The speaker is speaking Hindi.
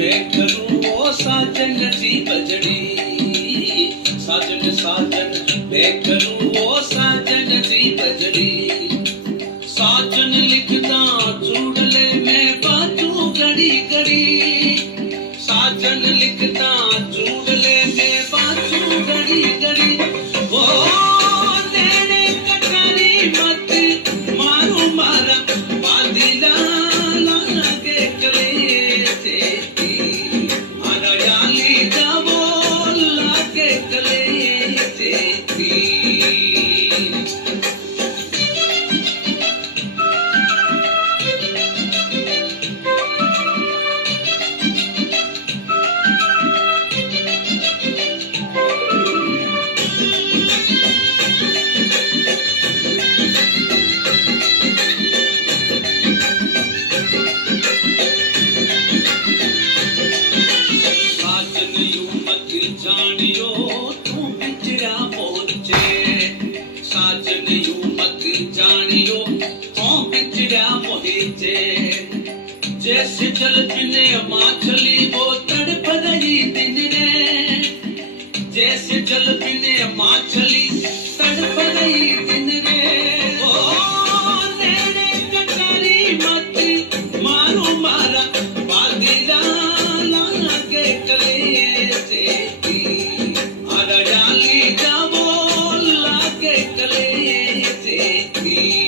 मैं करूं वो साजन सी बजड़ी साजन साजन मैं करूं वो साजन सी बजड़ी साजन लिखता चूड़ ले मैं बाजू घड़ी घड़ी साजन लिखता चूड़ ले मैं बाजू घड़ी घड़ी वो तेरे कटारी मत मारू मारा बादिला लागे कले तेरी अरयाली जावो लागे कले तेरी जानियो तू बिछड़ा पहुंचे साजन यूं मत जानियो तू बिछड़ा पहुंचे जैसे जल पिने माछली वो तड़प रही दिन रे जैसे जल पिने माछली तड़प रही दिन रे ओ तेरे कटारी मत मारो मारा बादिला लागे कले अरयाली जावो लागे कले तेरी